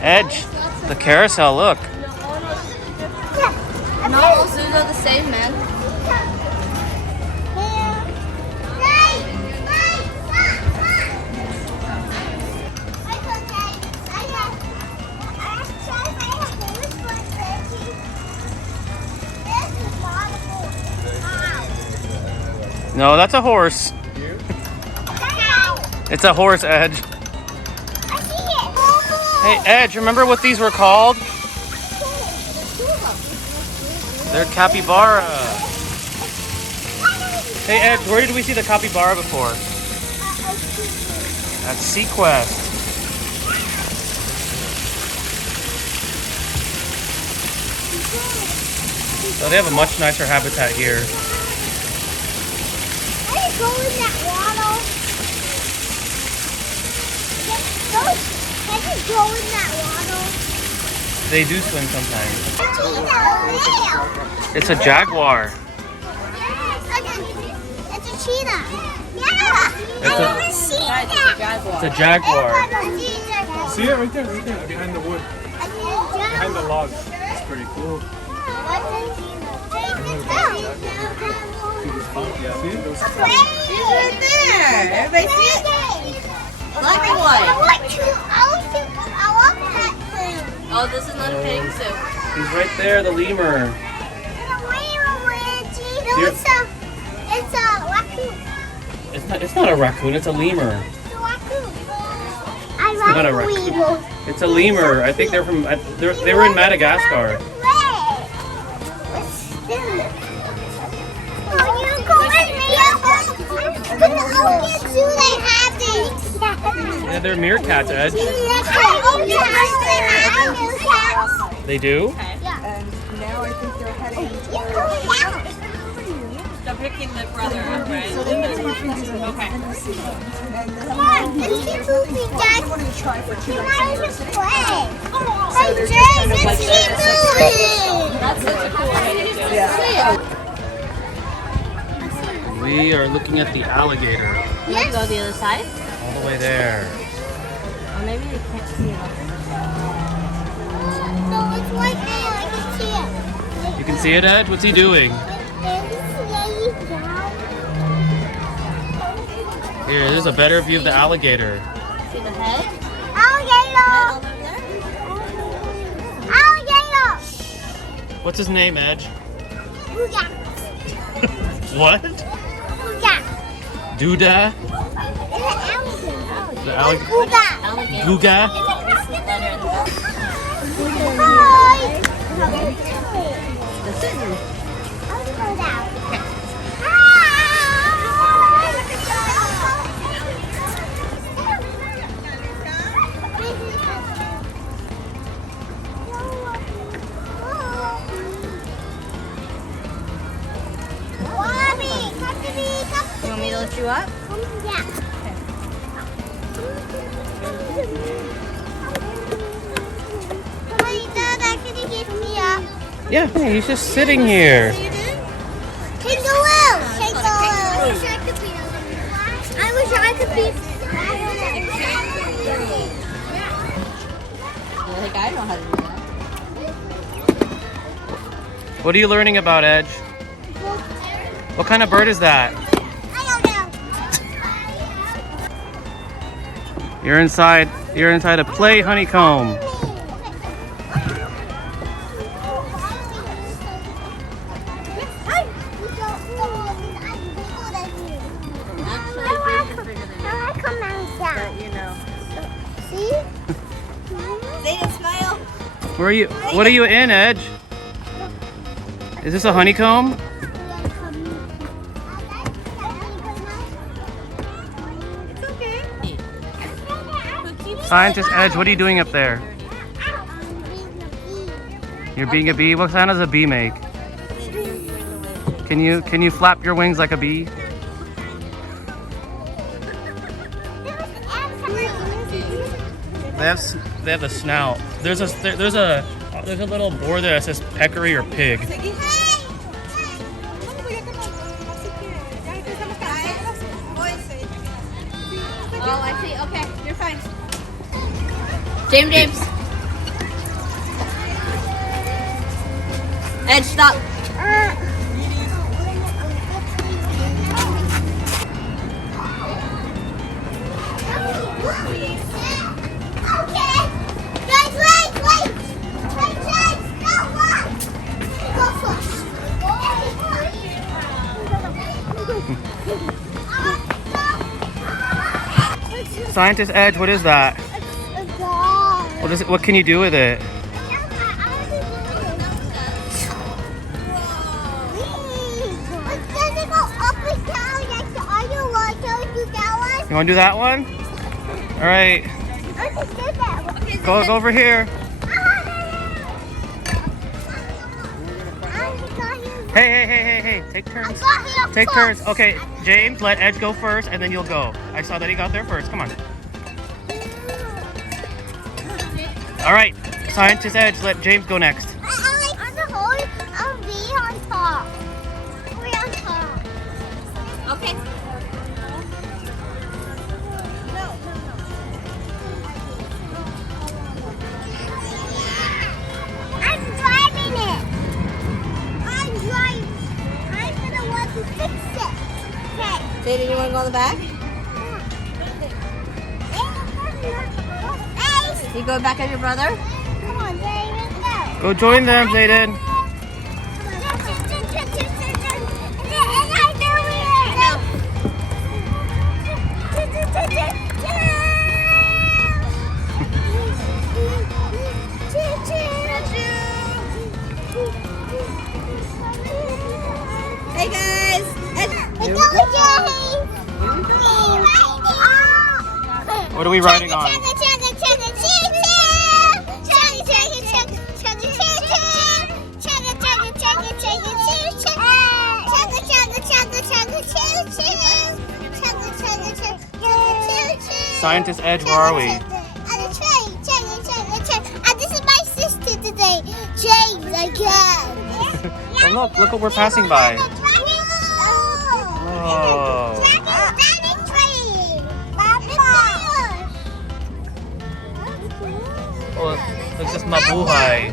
Edge, the carousel, look. Not all zoos are the same, man. No, that's a horse. It's a horse, Edge. Hey, Edge, remember what these were called? They're capybara. Hey, Edge, where did we see the capybara before? At Sequest. So they have a much nicer habitat here. Can you go in that water? Can you go in that water? They do swim sometimes. It's a jaguar. It's a cheetah. Yeah, I've never seen that. It's a jaguar. See it right there, behind the wood, behind the logs. It's pretty cool. Yeah, see it? It's right there. Everybody see it? Black and white. I want pet food. Oh, this is not a petting zoo. He's right there, the lemur. It's a raccoon. It's not a raccoon, it's a lemur. It's a raccoon. Not a raccoon. It's a lemur. I think they're from. They were in Madagascar. Yeah, they're meerkats, Edge. They do? Yeah. Now I think they're heading They're picking the brother up, right? Okay. Come on, let's keep moving, Dad. I wanted to try for two Let's play. So they're just kind of like Keep moving. That's such a cool idea. yeah. We are looking at the alligator. You want to go the other side? All the way there. Or maybe you can't see it. No, it's right there. I can see it. You can see it, Edge? What's he doing? Here, there's a better view of the alligator. See the head? Alligator! Head over there? Alligator! What's his name, Edge? Booga! What? Booga! Duda? It's an alligator. The alligator? Booga! Alligator. Guga? Hi! That's it. I'll go down. You want me to lift you up? Yeah, he's just sitting here. Kangaroo! Kangaroo! I wish I could be. You're like, I know how to do that. What are you learning about, Edge? What kind of bird is that? I don't know. You're inside a play honeycomb. Where are you? What are you in, Edge? Is this a honeycomb? Scientist Edge, what are you doing up there? You're being a bee? What sound does a bee make? Can you flap your wings like a bee? They have a snout. There's a little board there that says peccary or pig. Oh, I see. Okay, you're fine. James. Edge, stop. Okay. Guys, wait. No, what? Go first. Scientist Edge, what is that? It's a dog. What is it? What can you do with it? Does it go up and down like the other one? Can we do that one? You want to do that one? All right, Let's just do that one. go over here. Hey, take turns. Take turns. Okay, James, let Edge go first, and then you'll go. I saw that he got there first. Come on. All right, Scientist Edge, let James go next. I like the whole be on top. We're on top. Okay. I'm driving it. I'm gonna want to fix it. Okay. Jaden, you want to go in the back? You go back at your brother? Come on, David, go. Go join them, Zayden. Hey guys! What are we riding on? Scientist Edge, where are we? This is my sister today, James, again. Oh, look what we're passing by. Oh. Oh, it's just mabuhay.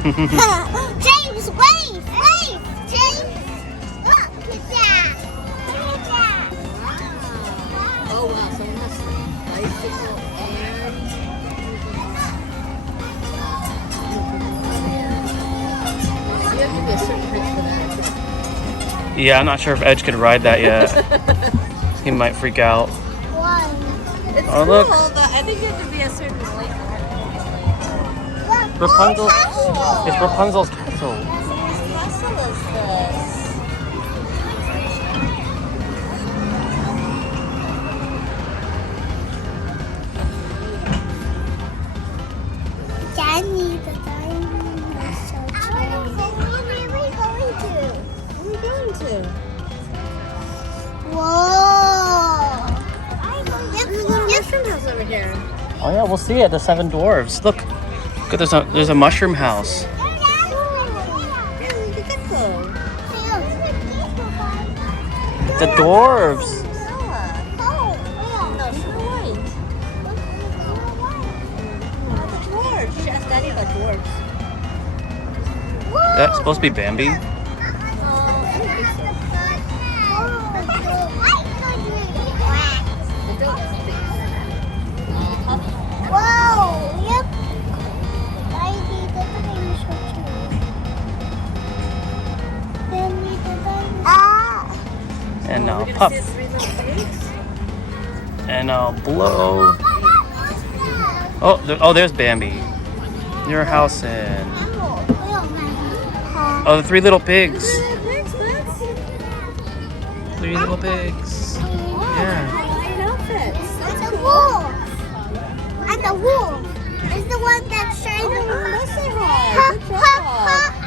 James, wave! James! Look at that! Oh wow, someone has bicycle and... You have to be a certain height for that. Yeah, I'm not sure if Edge could ride that yet. He might freak out. It's Oh, look. cool, but I think you have to be a certain height. Rapunzel. It's Rapunzel's castle. Whose castle is this? Danny, the diamond is so cute. Where are we going to? Where are we going to? Whoa! There's a little mushroom house over here. Oh yeah, we'll see it. The Seven Dwarves. Look, there's a mushroom house. Yeah, look at that though. The dwarves. No, Snow White. The dwarves. You should ask Daddy about dwarves. That's supposed to be Bambi. I don't think so. The dog is big. Whoa! Yep. I need the dinosaur too. Then we the dinosaur. And now We're gonna puff. see the three little pigs. And now blow. Oh, there's Bambi. Your house in. Oh, the three little pigs. Three little pigs. Yeah. And the wolf. And the wolf is the one that's trying to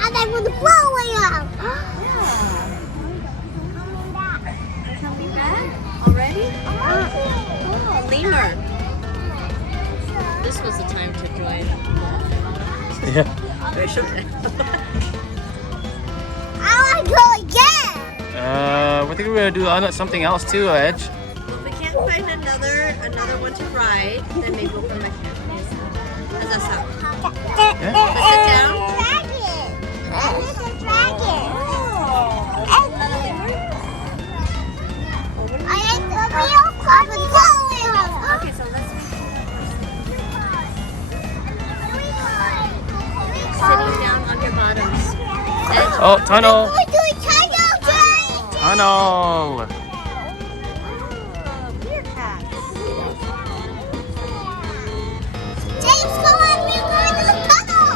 and I'm gonna blow it up. Coming back already? Oh, lemur. This was the time to join. Yeah. Very short. I want to go again. I think we're gonna do something else too, Edge. If we can't find another one to ride, then maybe we'll come back here. How's that sound? Yeah. Let's sit down. Dragon. It's a dragon. I like the real crocodile. Okay, so let's sitting down on your bottoms. Edge. Oh, tunnel! We're doing tunnel, James. Tunnel! James, come on, we're going to the tunnel.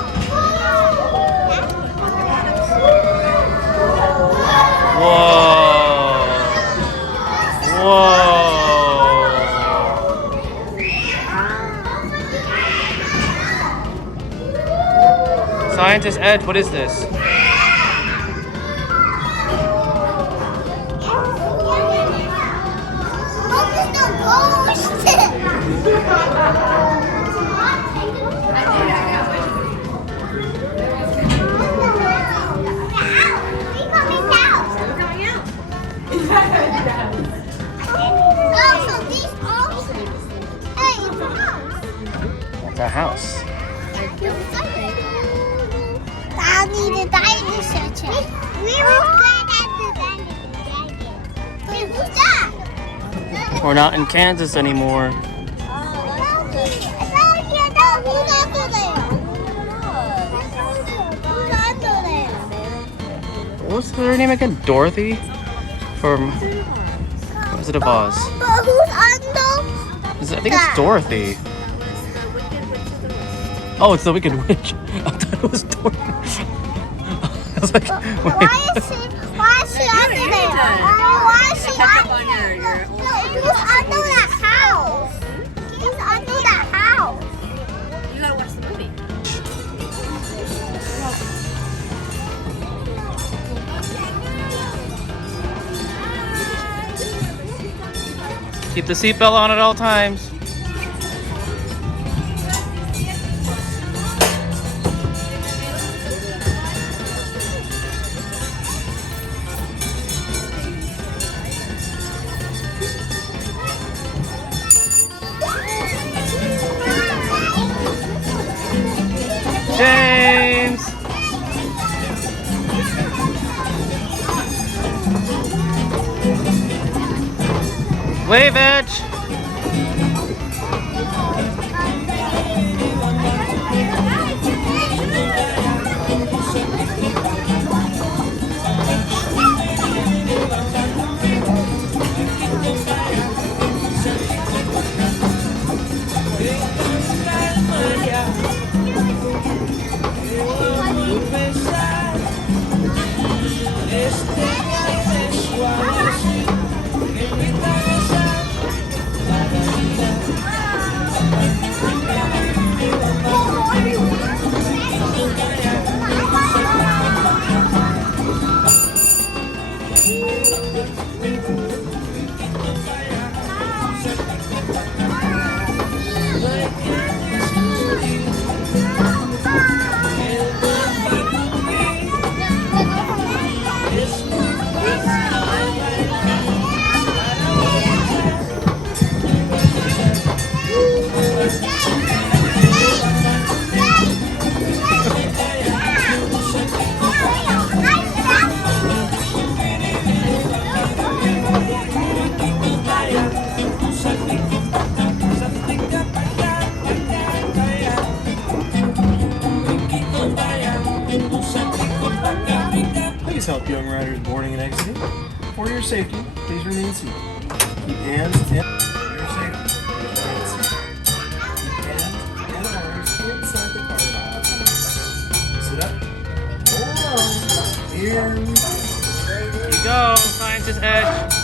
Whoa! Whoa! Scientist Edge, what is this? That's a house. I need a dinosaur check. We were going at the dinosaur. Wait, who's that? We're not in Kansas anymore. What's her name again? Dorothy? From Wizard of Oz. But who's under? I think it's Dorothy. Oh, it's the Wicked Witch. I thought it was Dorothy. I was like, Why is she under there? Why is she Catch up under on there? your Who's under that house? Who's under that house? You gotta watch the movie. keep the seatbelt on at all times. James! Wave, Edge! Please help young riders boarding and exiting. For your safety, please remain seated. Keep hands and for your safety. Remain seated. Keep hands and arms inside the car. Sit up. Hold on. Here we go. You go, Scientist Edge.